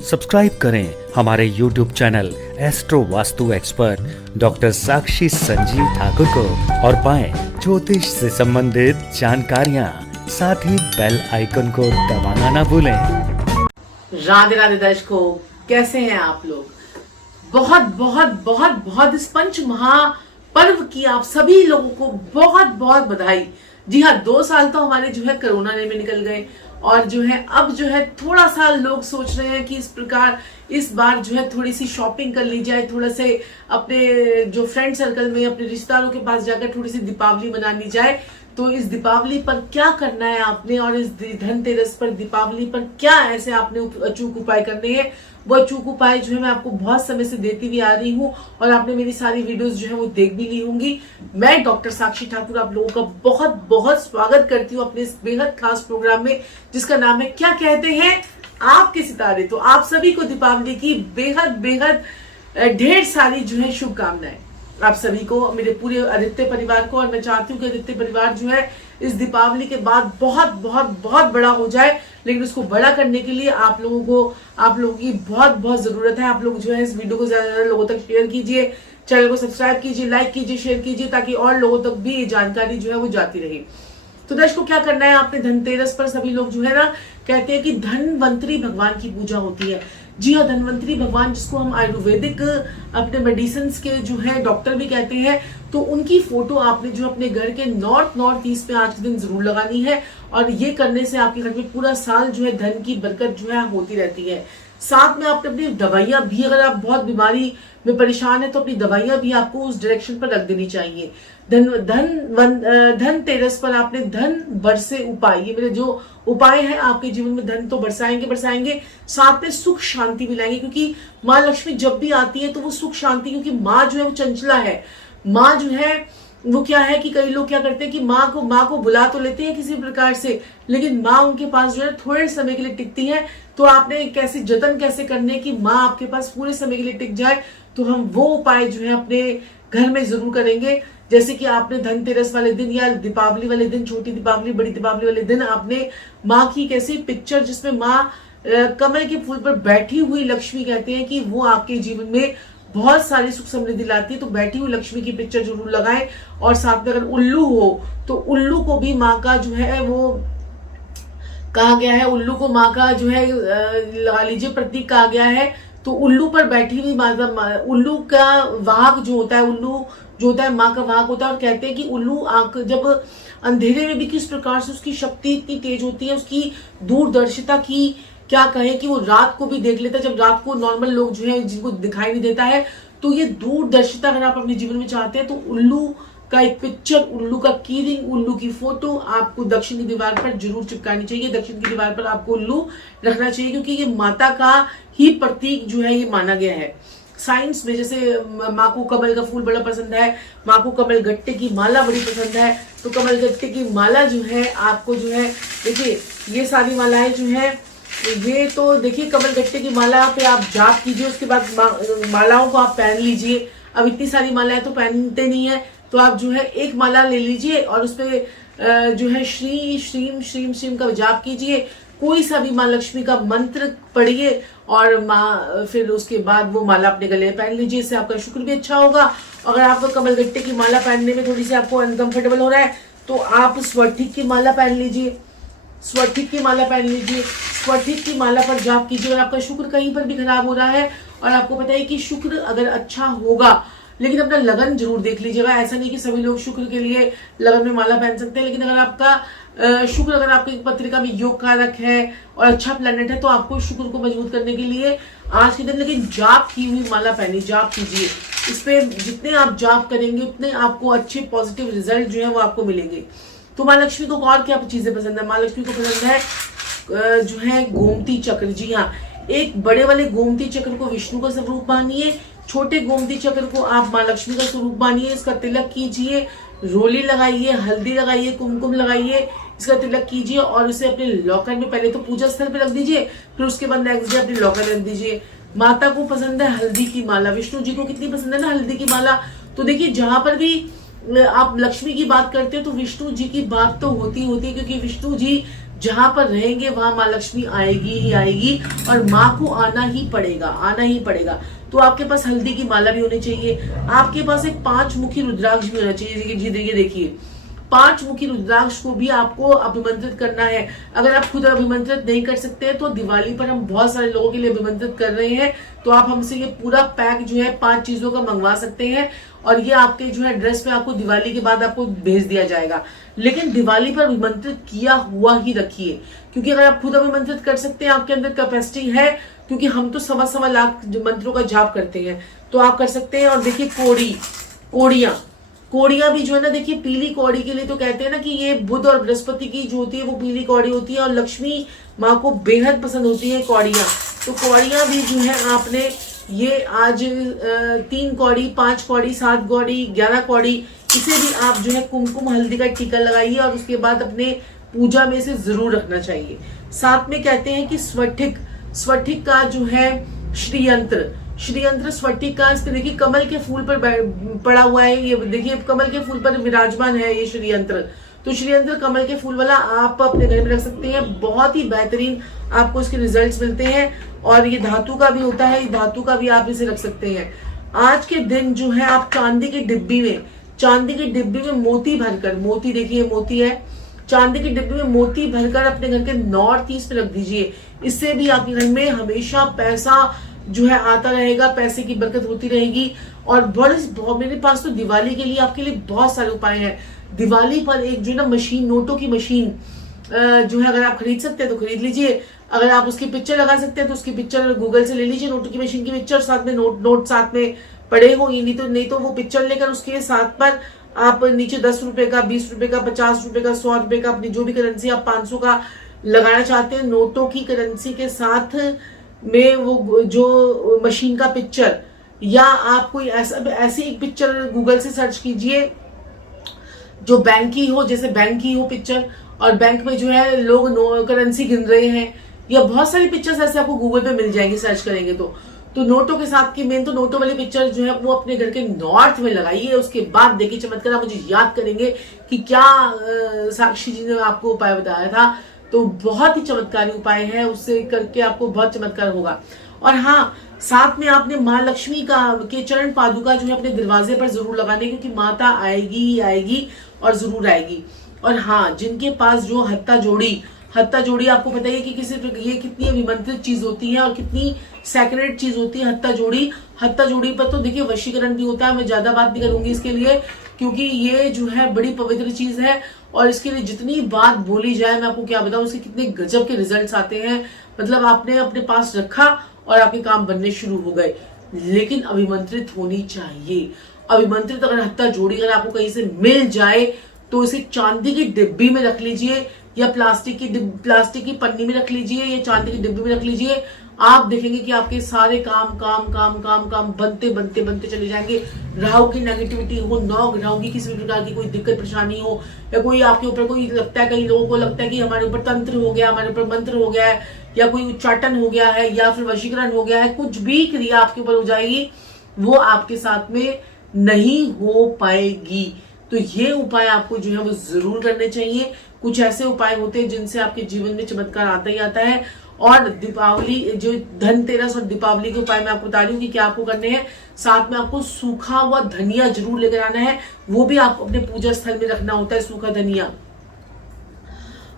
Subscribe करें हमारे YouTube channel astro vastu expert doctor Sakshi Sanjeev Thakur को और पाएं ज्योतिष से संबंधित जानकारियां। साथ ही बेल आइकन को दबाना ना भूलें। राधे राधे दर्शकों, कैसे हैं आप लोग? बहुत बहुत बहुत बहुत इस पंच महापर्व की आप सभी लोगों को बहुत बहुत बधाई। जी हाँ, 2 साल तो हमारे जो है कोरोना में निकल गए और जो है अब जो है थोड़ा सा लोग सोच रहे हैं कि इस प्रकार इस बार जो है थोड़ी सी शॉपिंग कर ली जाए, थोड़ा से अपने जो फ्रेंड सर्कल में अपने रिश्तेदारों के पास जाकर थोड़ी सी दीपावली मना ली जाए। तो इस दीपावली पर क्या करना है आपने और इस धनतेरस पर दीपावली पर क्या ऐसे आपने अचूक उपाय करने हैं, वो अचूक उपाय जो है मैं आपको बहुत समय से देती हुई आ रही हूँ और आपने मेरी सारी वीडियोस जो है वो देख भी ली होंगी। मैं डॉक्टर साक्षी ठाकुर आप लोगों का बहुत बहुत स्वागत करती हूँ अपने इस बेहद खास प्रोग्राम में जिसका नाम है क्या कहते हैं आपके सितारे। तो आप सभी को दीपावली की बेहद बेहद ढेर सारी जो है शुभकामनाएं आप सभी को, मेरे पूरे आदित्य परिवार को। और मैं चाहती हूँ कि आदित्य परिवार जो है इस दीपावली के बाद बहुत बहुत बहुत बड़ा हो जाए, लेकिन उसको बड़ा करने के लिए आप लोगों की बहुत बहुत जरूरत है। आप लोग जो है इस वीडियो को ज्यादा से ज्यादा लोगों तक शेयर कीजिए, चैनल को सब्सक्राइब कीजिए, लाइक कीजिए, शेयर कीजिए, ताकि और लोगों तक भी ये जानकारी जो है वो जाती रहे। तो दर्शकों, क्या करना है आपने धनतेरस पर? सभी लोग जो है ना कहते हैं कि धनवंतरी भगवान की पूजा होती है। जी हाँ, धनवंतरी भगवान जिसको हम आयुर्वेदिक अपने मेडिसिन के जो है डॉक्टर भी कहते हैं, तो उनकी फोटो आपने जो अपने घर के नॉर्थ ईस्ट में आज के दिन जरूर लगानी है। और ये करने से आपके घर में पूरा साल जो है धन की बरकत जो है होती रहती है। साथ में आपने अपनी दवाइयां भी, अगर आप बहुत बीमारी में परेशान है तो अपनी दवाइयां भी आपको उस डायरेक्शन पर रख देनी चाहिए। धनतेरस पर आपने धन बरसे उपाय, ये मेरे जो उपाय है आपके जीवन में धन तो बरसाएंगे, साथ में सुख शांति भी लाएंगे। क्योंकि माँ लक्ष्मी जब भी आती है तो वो सुख शांति, क्योंकि माँ जो है वो चंचला है। माँ जो है वो क्या है कि कई लोग क्या करते हैं कि माँ को बुला तो लेते हैं किसी प्रकार से, लेकिन माँ उनके पास जो है थोड़े समय के लिए टिकती है। तो आपने जतन कैसे करने की माँ आपके पास पूरे समय के लिए टिक जाए, तो हम वो उपाय जो है अपने घर में जरूर करेंगे। जैसे कि आपने धनतेरस वाले दिन या दीपावली वाले दिन, छोटी दीपावली बड़ी दीपावली वाले दिन आपने माँ की कैसी पिक्चर जिसमें माँ कमल के फूल पर बैठी हुई लक्ष्मी, कहते हैं कि वो आपके जीवन में बहुत सारी सुख समृद्धि लाती है। तो बैठी हुई लक्ष्मी की पिक्चर जरूर लगाएं। और साथ में अगर उल्लू हो तो उल्लू को भी माँ का जो है वो कहा गया है, उल्लू को माँ का जो है लगा लीजिए प्रतीक कहा गया है। तो उल्लू पर बैठी हुई माता, उल्लू का वाहक जो होता है, उल्लू जो होता है माँ का वाहक होता है। और कहते हैं कि उल्लू आंख जब अंधेरे में भी किस प्रकार से उसकी शक्ति इतनी तेज होती है, उसकी दूरदर्शिता की क्या कहे कि वो रात को भी देख लेता है, जब रात को नॉर्मल लोग जो है जिनको दिखाई नहीं देता है। तो ये दूरदर्शिता अगर आप अपने जीवन में चाहते हैं तो उल्लू का एक पिक्चर, उल्लू का कीरिंग, उल्लू की फोटो आपको दक्षिण की दीवार पर जरूर चिपकानी चाहिए। दक्षिण की दीवार पर आपको उल्लू रखना चाहिए, क्योंकि ये माता का ही प्रतीक जो है ये माना गया है साइंस में। जैसे माँ को कमल का फूल बड़ा पसंद है, माँ को कमल गट्टे की माला बड़ी पसंद है, तो कमल गट्टे की माला जो है आपको जो है, देखिए ये सारी मालाएं जो है ये तो देखिए कमल गट्टे की माला पे आप जाप कीजिए, उसके बाद मालाओं को आप पहन लीजिए। अब इतनी सारी मालाएं तो पहनते नहीं है, तो आप जो है एक माला ले लीजिए और उसपे जो है श्री श्रीम श्रीम श्रीम का जाप कीजिए। कोई सा भी माँ लक्ष्मी का मंत्र पढ़िए और फिर उसके बाद वो माला अपने गले में पहन लीजिए। इससे आपका शुक्र भी अच्छा होगा। अगर आपको कमल गट्टे की माला पहनने में थोड़ी सी आपको अनकंफर्टेबल हो रहा है तो आप स्वस्तिक की माला पहन लीजिए, स्वस्तिक की माला पहन लीजिए। स्वस्तिक की माला पर जाप कीजिए। अगर आपका शुक्र कहीं पर भी खराब हो रहा है और आपको पता है कि शुक्र अगर अच्छा होगा, लेकिन अपना लगन जरूर देख लीजिएगा। ऐसा नहीं कि सभी लोग शुक्र के लिए लगन में माला पहन सकते हैं, लेकिन अगर आपका शुक्र अगर आपकी पत्रिका में योग कारक है और अच्छा प्लेनेट है तो आपको शुक्र को मजबूत करने के लिए आज के दिन लेकिन जाप की हुई माला पहनी, जाप कीजिए। इस पे जितने आप जाप करेंगे उतने आपको अच्छे पॉजिटिव रिजल्ट जो है वो आपको मिलेंगे। तो माँ लक्ष्मी को और क्या चीजें पसंद है? माँ लक्ष्मी को पसंद है जो है गोमती चक्र। जी हाँ, एक बड़े वाले गोमती चक्र को विष्णु का स्वरूप मानिए, छोटे गोमती चक्र को आप माँ लक्ष्मी का स्वरूप मानिए। इसका तिलक कीजिए, रोली लगाइए, हल्दी लगाइए, कुमकुम लगाइए, इसका तिलक कीजिए और इसे अपने लॉकर में, पहले तो पूजा स्थल पे रख दीजिए, फिर उसके बाद नेक्स्ट डे अपने लॉकर में रख दीजिए। माता को पसंद है हल्दी की माला, विष्णु जी को कितनी पसंद है ना हल्दी की माला। तो देखिए जहां पर भी आप लक्ष्मी की बात करते हो तो विष्णु जी की बात तो होती है, क्योंकि विष्णु जी जहां पर रहेंगे वहां माँ लक्ष्मी आएगी ही आएगी, और माँ को आना ही पड़ेगा, आना ही पड़ेगा। तो आपके पास हल्दी की माला भी होनी चाहिए, आपके पास एक 5 मुखी रुद्राक्ष भी होना चाहिए। जी देखिए 5 मुखी रुद्राक्ष को भी आपको अभिमंत्रित करना है। अगर आप खुद अभिमंत्रित नहीं कर सकते तो दिवाली पर हम बहुत सारे लोगों के लिए अभिमंत्रित कर रहे हैं, तो आप हमसे ये पूरा पैक जो है 5 चीजों का मंगवा सकते हैं, और ये आपके जो है एड्रेस पे आपको दिवाली के बाद आपको भेज दिया जाएगा। लेकिन दिवाली पर अभिमंत्रित किया हुआ ही रखिए, क्योंकि अगर आप खुद अभिमंत्रित कर सकते हैं, आपके अंदर कैपेसिटी है, क्योंकि हम तो 1.25 लाख मंत्रों का जाप करते हैं, तो आप कर सकते हैं। और देखिए कोड़ियां भी जो है ना, देखिए पीली कौड़ी के लिए तो कहते हैं ना कि ये बुध और बृहस्पति की जो होती है वो पीली कौड़ी होती है, और लक्ष्मी माँ को बेहद पसंद होती है कौड़ियां। तो कौड़ियां भी जो है आपने ये आज 3 कौड़ी, 5 कौड़ी, 7 कौड़ी, 11 कौड़ी, इसे भी आप जो है कुमकुम हल्दी का टीका लगाइए, और उसके बाद अपने पूजा में से जरूर रखना चाहिए। साथ में कहते हैं कि स्वठिक का जो है श्रीयंत्र स्वठिक का, इस पे देखिए कमल के फूल पर पड़ा हुआ है, ये देखिए कमल के फूल पर विराजमान है ये श्रीयंत्र। तो श्रीयंत्र कमल के फूल वाला आप अपने घर में रख सकते हैं, बहुत ही बेहतरीन आपको इसके रिजल्ट्स मिलते हैं। और ये धातु का भी होता है, धातु का भी आप इसे रख सकते हैं। आज के दिन जो है आप चांदी की डिब्बी में मोती भरकर, मोती देखिए मोती है, चांदी की डिब्बी में मोती भरकर अपने घर के नॉर्थ ईस्ट में रख दीजिए। इससे भी आपके घर में हमेशा पैसा जो है आता रहेगा, पैसे की बरकत होती रहेगी। और मेरे पास तो दिवाली के लिए आपके लिए बहुत सारे उपाय हैं। दिवाली पर एक जो है ना मशीन, नोटों की मशीन जो है, अगर आप खरीद सकते हैं तो खरीद लीजिए। अगर आप उसकी पिक्चर लगा सकते हैं तो उसकी पिक्चर गूगल से ले लीजिए, नोटों की मशीन की पिक्चर, साथ में नोट साथ में पड़े हो, नहीं तो वो पिक्चर लेकर उसके साथ पर आप नीचे 10 रुपए का, 20 रुपए का, 50 रुपए का, 100 रुपए का, अपनी जो भी करेंसी आप 500 का लगाना चाहते हैं, नोटों की करेंसी के साथ में वो जो मशीन का पिक्चर, या आप कोई ऐसी एक पिक्चर गूगल से सर्च कीजिए जो बैंक की हो, जैसे बैंक की हो पिक्चर, और बैंक में जो है लोग करेंसी गिन रहे हैं, या बहुत सारी पिक्चर्स ऐसे आपको गूगल पे मिल जाएंगी सर्च करेंगे तो नोटों के साथ की मेन तो नोटों वाली पिक्चर जो है वो अपने घर के नॉर्थ में लगाइए। उसके बाद देखिए चमत्कार, आप मुझे याद करेंगे कि क्या साक्षी जी ने आपको उपाय बताया था। तो बहुत ही चमत्कारी उपाय है, उससे करके आपको बहुत चमत्कार होगा। और हाँ, साथ में आपने माँ लक्ष्मी के चरण पादुका जो है अपने दरवाजे पर जरूर लगाने, क्योंकि माता आएगी ही आएगी और जरूर आएगी। और हाँ, जिनके पास जो हत्ता जोड़ी आपको पता है कि ये कितनी अभिमंत्रित चीज होती है और कितनी सैक्रेड चीज होती है हत्ता जोड़ी पर तो देखिए वशीकरण भी होता है। मैं ज्यादा बात नहीं करूंगी इसके लिए, क्योंकि ये जो है बड़ी पवित्र चीज है, और इसके लिए जितनी बात बोली जाए मैं आपको क्या बताऊं, उसके कितने गजब के रिजल्ट्स आते हैं। मतलब आपने अपने पास रखा और आपके काम बनने शुरू हो गए, लेकिन अभिमंत्रित होनी चाहिए। अभिमंत्रित अगर हत्ता जोड़ी अगर आपको कहीं से मिल जाए तो इसे चांदी की डिब्बी में रख लीजिए, या प्लास्टिक की पन्नी में रख लीजिए, या चांदी की डिब्बी में रख लीजिए। आप देखेंगे कि आपके सारे काम बनते चले जाएंगे। राहु की नेगेटिविटी हो, राहु की किसी भी प्रकार की कोई दिक्कत परेशानी हो, या कोई आपके ऊपर कोई लगता है, कई लोगों को लगता है कि हमारे ऊपर तंत्र हो गया, हमारे ऊपर मंत्र हो गया है, या कोई उच्चाटन हो गया है, या फिर वशीकरण हो गया है, कुछ भी क्रिया आपके ऊपर हो जाएगी, वो आपके साथ में नहीं हो पाएगी। तो ये उपाय आपको जो है वो जरूर करने चाहिए। कुछ ऐसे उपाय होते हैं जिनसे आपके जीवन में चमत्कार आता ही आता है। और दीपावली, जो धनतेरस और दीपावली के उपाय मैं आपको बता रही हूँ कि क्या आपको करने हैं। साथ में आपको सूखा हुआ धनिया जरूर लेकर आना है, वो भी आपको अपने पूजा स्थल में रखना होता है, सूखा धनिया।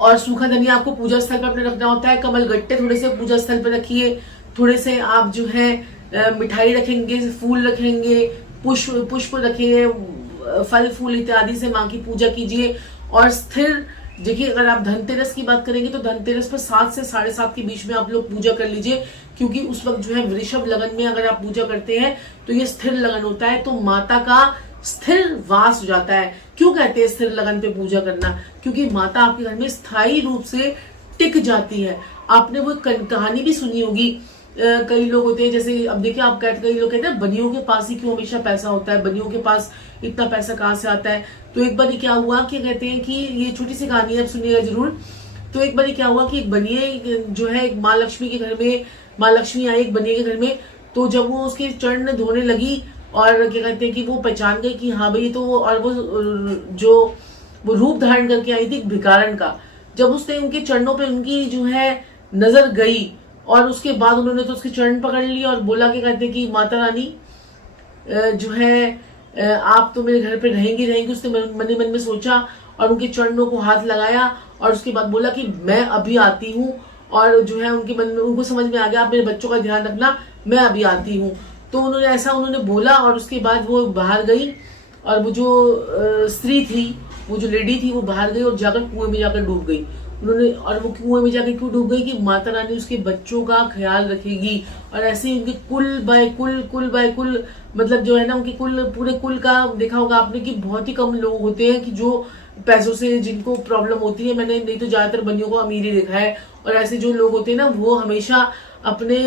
और सूखा धनिया आपको पूजा स्थल पर अपने रखना होता है। कमल गट्टे थोड़े से पूजा स्थल पर रखिए, थोड़े से आप जो है मिठाई रखेंगे, फूल रखेंगे, पुष्प रखेंगे, फल फूल इत्यादि से माँ की पूजा कीजिए। और स्थिर, देखिए अगर आप धनतेरस की बात करेंगे तो धनतेरस पर 7 से 7:30 के बीच में आप लोग पूजा कर लीजिए, क्योंकि उस वक्त जो है वृषभ लगन में अगर आप पूजा करते हैं तो ये स्थिर लगन होता है, तो माता का स्थिर वास हो जाता है। क्यों कहते हैं स्थिर लगन पे पूजा करना? क्योंकि माता आपके घर में स्थायी रूप से टिक जाती है। आपने वो कहानी भी सुनी होगी, कई लोग होते हैं, जैसे अब देखिए आप कई लोग कहते हैं बनियों के पास ही क्यों हमेशा पैसा होता है, बनियों के पास इतना पैसा कहाँ से आता है। तो एक बार क्या हुआ कि कहते हैं कि ये छोटी सी कहानी है, आप सुनिएगा जरूर। तो एक बार क्या हुआ कि एक बनिए जो है एक माँ लक्ष्मी के घर में, माँ लक्ष्मी आई एक बनिए के घर में। तो जब वो उसके चरण धोने लगी और क्या कहते हैं कि वो पहचान गई कि हाँ भाई, तो और वो जो रूप धारण करके आई थी भिखारन का, जब उसने उनके चरणों पे उनकी जो है नजर गई और उसके बाद उन्होंने तो उसके चरण पकड़ लिए और बोला कि कहते कि माता रानी जो है आप तो मेरे घर पे रहेंगी रहेंगी। उसने मन ही मन में सोचा और उनके चरणों को हाथ लगाया और उसके बाद बोला कि मैं अभी आती हूँ। और जो है उनके मन में उनको समझ में आ गया, आप मेरे बच्चों का ध्यान रखना, मैं अभी आती हूँ। तो उन्होंने ऐसा उन्होंने बोला और उसके बाद वो बाहर गई और वो जो स्त्री थी, वो जो लेडी थी, वो बाहर गई और जाकर कुएं में जाकर डूब गई। उन्होंने और वो कुएं में जाकर क्यों डूब गई कि माता रानी उसके बच्चों का ख्याल रखेगी। और ऐसे ही उनके कुल बाय कुल मतलब जो है ना उनके कुल पूरे कुल का देखा होगा आपने कि बहुत ही कम लोग होते हैं कि जो पैसों से जिनको प्रॉब्लम होती है। मैंने नहीं तो ज्यादातर बनियों को अमीर ही देखा है। और ऐसे जो लोग होते हैं ना वो हमेशा अपने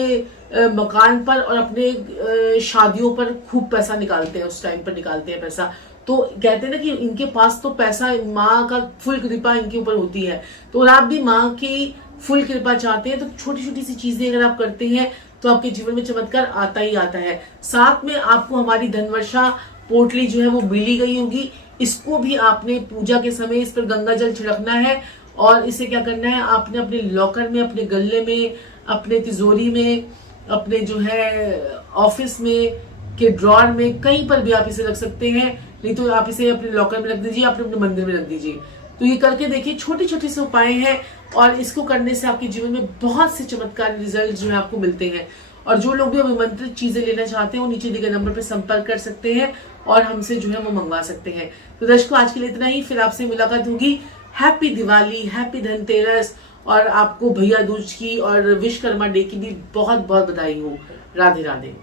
मकान पर और अपने शादियों पर खूब पैसा निकालते हैं, उस टाइम पर निकालते हैं पैसा। तो कहते हैं ना कि इनके पास तो पैसा, माँ का फुल कृपा इनके ऊपर होती है। तो अगर आप भी माँ की फुल कृपा चाहते हैं तो छोटी छोटी सी चीजें अगर आप करते हैं तो आपके जीवन में चमत्कार आता ही आता है। साथ में आपको हमारी धनवर्षा पोटली जो है वो मिली गई होगी, इसको भी आपने पूजा के समय इस पर गंगा जल छिड़कना है। और इसे क्या करना है, आपने अपने लॉकर में, अपने गल्ले में, अपने तिजोरी में, अपने जो है ऑफिस में के ड्रॉर में, कहीं पर भी आप इसे रख सकते हैं। नहीं तो आप इसे अपने लॉकर में रख दीजिए, अपने मंदिर में रख दीजिए। तो ये करके देखिए, छोटे छोटे से उपाय हैं और इसको करने से आपके जीवन में बहुत से चमत्कारी रिजल्ट जो है आपको मिलते हैं। और जो लोग भी अभिमंत्रित चीजें लेना चाहते हैं वो नीचे दिए गए नंबर पर संपर्क कर सकते हैं और हमसे जो है वो मंगवा सकते हैं। तो दर्शकों, आज के लिए इतना ही, फिर आपसे मुलाकात होगी। हैप्पी दिवाली, हैप्पी धनतेरस और आपको भैया दूज की और विश्वकर्मा डे की भी बहुत बहुत बधाई हो। राधे राधे।